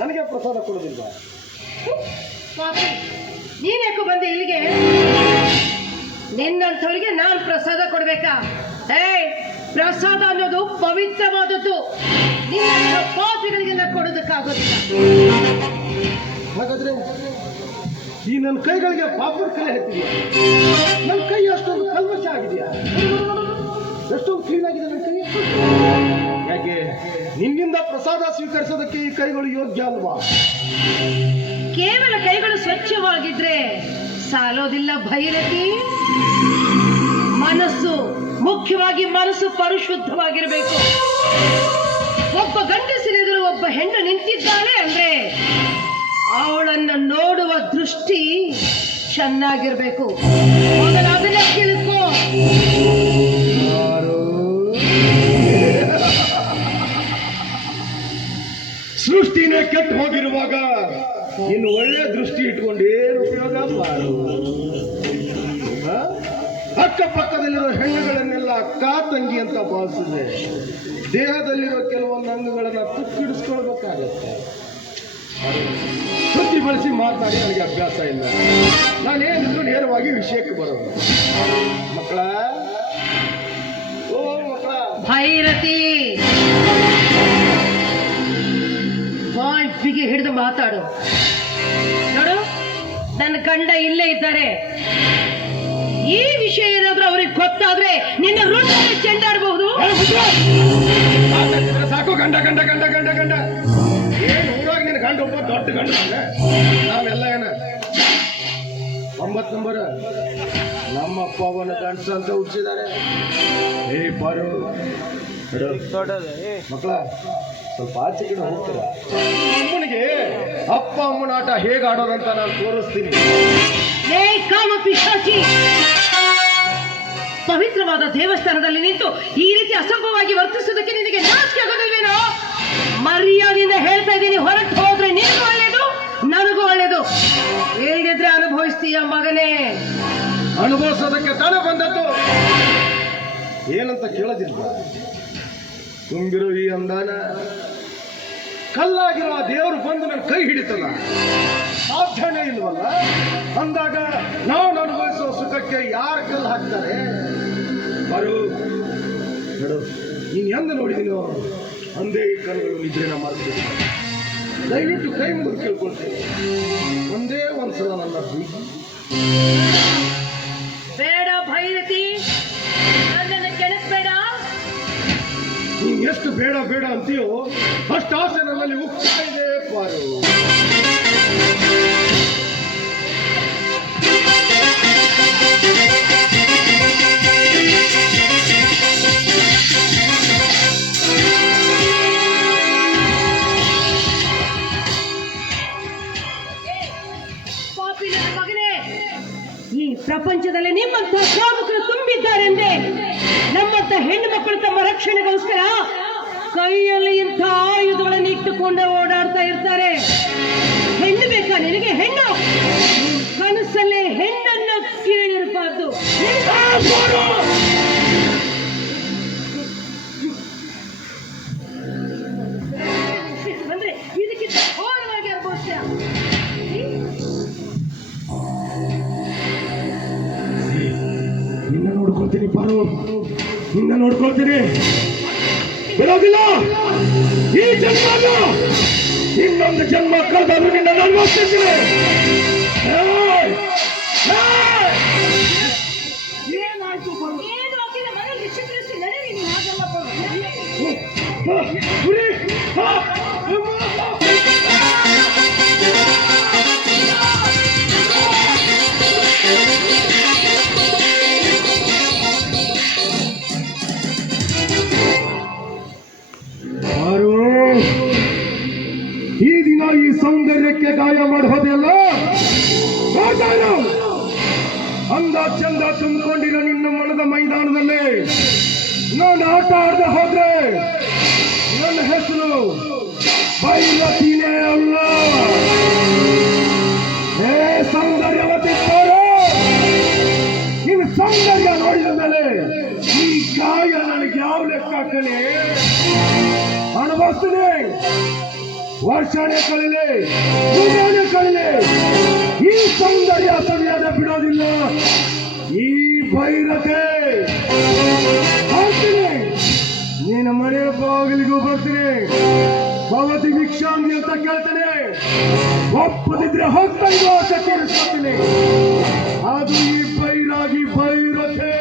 ನನಗೆ ಪ್ರಸಾದ ಕೊಡೋದಿಲ್ವಾ? ನೀನ್ ಯಾಕೋ ಬಂದೆ ಇಲ್ಲಿಗೆ? ನಿನ್ನಂಥವ್ರಿಗೆ ನಾನು ಪ್ರಸಾದ ಕೊಡ್ಬೇಕಾ? ಪ್ರಸಾದ ಅನ್ನೋದು ಪವಿತ್ರವಾದದ್ದು. ನಿನ್ನ ಪಾಪಿಗಳಿಗೆಲ್ಲ ಕೊಡೋದಕ್ಕಾಗೋದಿಲ್ಲ. ಹಾಗಾದ್ರೆ ಈ ನನ್ನ ಕೈಗಳಿಗೆ ಪಾಪದ ಕಲೆ ಹತ್ತಿದೆಯಾ? ನನ್ನ ಕೈ ಅಷ್ಟೊಂದು ಕಲ್ಮಶ ಆಗಿದೆಯಾ? ಎಷ್ಟೊಂದು ಕ್ಲೀನ್ ಆಗಿದೆ ನನ್ನ ಕೈ. ಯಾಕೆ ನಿನ್ನಿಂದ ಪ್ರಸಾದ ಸ್ವೀಕರಿಸೋದಕ್ಕೆ ಈ ಕೈಗಳು ಯೋಗ್ಯ ಅಲ್ವಾ? ಕೇವಲ ಕೈಗಳು ಸ್ವಚ್ಛವಾಗಿದ್ರೆ ಸಾಲೋದಿಲ್ಲ ಭೈರತಿ. ಮನಸ್ಸು, ಮುಖ್ಯವಾಗಿ ಮನಸ್ಸು ಪರಿಶುದ್ಧವಾಗಿರಬೇಕು. ಒಬ್ಬ ಗಂಡಸಿನೆದುರು ಒಬ್ಬ ಹೆಣ್ಣು ನಿಂತಿದ್ದಾಳೆ ಅಂದ್ರೆ ಅವಳನ್ನು ನೋಡುವ ದೃಷ್ಟಿ ಚೆನ್ನಾಗಿರ್ಬೇಕು. ಅದನ್ನೇ ತಿಳ್ಕೋ. ಸೃಷ್ಟಿನೇ ಕೆಟ್ಟು ಹೋಗಿರುವಾಗ ಇನ್ನು ಒಳ್ಳೆ ದೃಷ್ಟಿ ಇಟ್ಕೊಂಡೇನು ಉಪಯೋಗ? ಅಕ್ಕಪಕ್ಕದಲ್ಲಿರೋ ಹೆಣ್ಣುಗಳನ್ನೆಲ್ಲ ಅಕ್ಕ ತಂಗಿ ಅಂತ ಭಾವಿಸಿದೆ. ದೇಹದಲ್ಲಿರೋ ಕೆಲವೊಂದು ಅಂಗಗಳನ್ನ ತುಕ್ಕಿಡಿಸ್ಕೊಳ್ಬೇಕಾಗತ್ತೆ. ಸುದ್ದಿ ಬಳಸಿ ಮಾತನಾಡಿ ನನಗೆ ಅಭ್ಯಾಸ ಇಲ್ಲ. ನಾನೇನಿದ್ರು ನೇರವಾಗಿ ವಿಷಯಕ್ಕೆ ಬರೋದು. ಮಕ್ಕಳ, ಓ ಮಕ್ಕಳ, ಭೈರತಿ ಬಾಯ್ಬಿಗೆ ಹಿಡಿದು ಮಾತಾಡು. ನೋಡು, ನನ್ನ ಗಂಡ ಇಲ್ಲೇ ಇದ್ದಾರೆ. ಈ ವಿಷಯ ಏನಾದ್ರೂ ಅವ್ರಿಗೆ ಗೊತ್ತಾದ್ರೆ ನಿನ್ನ ರುಂಡಲ್ಲಿ ಚೆಂಡಾಡಬಹುದು. ಸಾಕು. ಗಂಡ ಗಂಡ ಗಂಡ ಗಂಡ ಗಂಡ ಏನು ಊರಾಗ ನಿನ್ನ ಗಂಡ ಒಬ್ಬ ದೊಡ್ಡ ಗಂಡ. ನಾವೆಲ್ಲ ಏನ 9 ನಂಬರ್ ನಮ್ಮ ಅಪ್ಪ ಅವನ ಗಂಡಸ ಅಂತ ಹುಟ್ಟಿಸಿದ್ದಾರೆ. ಪಾರು ಮಕ್ಕಳ, ಸ್ವಲ್ಪ ಆಚೆ ಕಡೆ ಹೋಗ್ತೀರಾ? ಅಮ್ಮನಿಗೆ ಅಪ್ಪ ಅಮ್ಮನ ಆಟ ಹೇಗೆ ಆಡೋದಂತ ನಾನು ತೋರಿಸ್ತೀನಿ. ಕಾಮ ಪಿಶಾಚಿ, ಪವಿತ್ರವಾದ ದೇವಸ್ಥಾನದಲ್ಲಿ ನಿಂತು ಈ ರೀತಿ ಅಸಭ್ಯವಾಗಿ ವರ್ತಿಸೋದಕ್ಕೆ ನಿನಗೆ ನಾಚಿಕೆ ಆಗೋದಿಲ್ವೇನೋ? ಮರ್ಯಾದೆಯಿಂದ ಹೇಳ್ತಾ ಇದ್ದೀನಿ, ಹೊರಟು ಹೋದ್ರೆ ನಿನಗೂ ಒಳ್ಳೇದು, ನನಗೂ ಒಳ್ಳೇದು. ಹೇಳಿದ್ರೆ ಅನುಭವಿಸ್ತೀಯ ಮಗನೇ. ಅನುಭವಿಸೋದಕ್ಕೆ ತಾನೇ ಬಂದದ್ದು. ಏನಂತ ಕೇಳೋದಿಲ್ಲ. ತುಂಬಿರೋ ಈ ಅಂದಾನ ಕಲ್ಲಾಗಿರೋ ಆ ದೇವರು ಬಂದು ನನ್ನ ಕೈ ಹಿಡಿತಲ್ಲ, ಸಾಧ್ಯನೇ ಇಲ್ವಲ್ಲ. ಅಂದಾಗ ನಾವು ಅನುಭವಿಸುವ ಸುಖಕ್ಕೆ ಯಾರು ಕಲ್ಲು ಹಾಕ್ತಾರೆ? ಬರು ನೋಡು, ನೀನು ಎಂದ ನೋಡಿದೀನೋ ಅಂದೇ ಈ ಕರುಗಳು ನಿದ್ರೆನ ಮಾಡ್ತೀನಿ. ದಯವಿಟ್ಟು ಕೈ ಮುಗಿದು ಕೇಳ್ಕೊಳ್ತೀನಿ, ಒಂದೇ ಒಂದ್ಸಲ ನನ್ನ ಬೇಡ ಭೈರತಿ, ನನ್ನನ್ನು ಕೆಣಕಬೇಡ. ನೀನ್ ಎಷ್ಟು ಬೇಡ ಬೇಡ ಅಂತೀಯೋ ಅಷ್ಟು ಆಸೆ ನನ್ನಲ್ಲಿ ಉಕ್ತಾ ಇದೆ ಪಾರು. ಪಾಪಿ ನನ್ನ ಮಗನೇ, ಈ ಪ್ರಪಂಚದಲ್ಲಿ ನಿಮ್ಮಂತ ಕಾಮುಕರು ತುಂಬಿದ್ದಾರೆಂದೇ ನಮ್ಮಂತ ಹೆಣ್ಣು ಮಕ್ಕಳು ತಮ್ಮ ರಕ್ಷಣೆಗೋಸ್ಕರ ಕೈಯಲ್ಲಿ ಇಂಥ ಆಯುಧಗಳನ್ನು ಇಟ್ಟುಕೊಂಡು ಓಡಾಡ್ತಾ ಇರ್ತಾರೆ. ಹೆಣ್ಣು ಬೇಕಾ ನಿನಗೆ? ಹೆಣ್ಣು ಕನಸಲ್ಲೇ ಹೆಣ್ಣನ್ನು ಕೇಳಿರಬಾರ್ದು. ಅಂದ್ರೆ ಇದಕ್ಕಿಂತ ಘೋರವಾಗಿ ಅನುಭವಿಸ್ತೀಯ. ನಿನ್ನ ನೋಡ್ಕೊಳ್ತೀನಿ ಪಾರು, ನಿನ್ನ ನೋಡ್ಕೊಳ್ತೀನಿ. ಬಿಡೋದಿಲ್ಲ. ಈ ಜನ್ಮ ಇನ್ನೊಂದು ಜನ್ಮ ಕಳೆದಾದ್ರೂ ನಿನ್ನ ಅನುಭವಿಸ್ತೀನಿ. ಏನಾಯ್ತು ಈ ದಿನ ಈ ಸೌಂದರ್ಯಕ್ಕೆ ಗಾಯ ಮಾಡೋದೆಲ್ಲ ಅಂದ ಚಂದ ತುಂಬಿಕೊಂಡಿರೋ ನಿನ್ನ ಮನದ ಮೈದಾನದಲ್ಲಿ ನಾನು ಆಟ ಆಡದೆ ಹೋದ್ರೆ ನನ್ನ ಹೆಸರು ಬೈರತಿನೇ ಅಲ್ಲ. ಹೇ ಸೌಂದರ್ಯವತಿ ತೋರು, ನಿನ್ನ ಸೌಂದರ್ಯ ನೋಡಿದ ಮೇಲೆ ಈ ಗಾಯ ನನಗೆ ಯಾವ ಲೆಕ್ಕ ಕಲೆ ಅನುಭವಿಸ್ತೀನಿ. ವರ್ಷಾಣೆ ಕಳಿಲೆ ಯುಗಾನೆ ಕಳಿಲೆ ಈ ಸೌಂದರ್ಯ ಸರಿಯಾದ ಬಿಡೋದಿಲ್ಲ. ಈ ಭೈರತೆ ಬರ್ತೀನಿ, ನೀನು ಮನೆ ಬಾಗಿಲಿಗೂ ಬರ್ತೀನಿ. ಭವತಿ ಭಿಕ್ಷಾಂಗಿ ಅಂತ ಕೇಳ್ತೇನೆ, ಒಪ್ಪದಿದ್ರೆ ಹೊತ್ತಂಗೋ ತೀರಿಸ್ಕೊತೀನಿ. ಅದು ಈ ಬೈರಾಗಿ ಭೈರತೆ.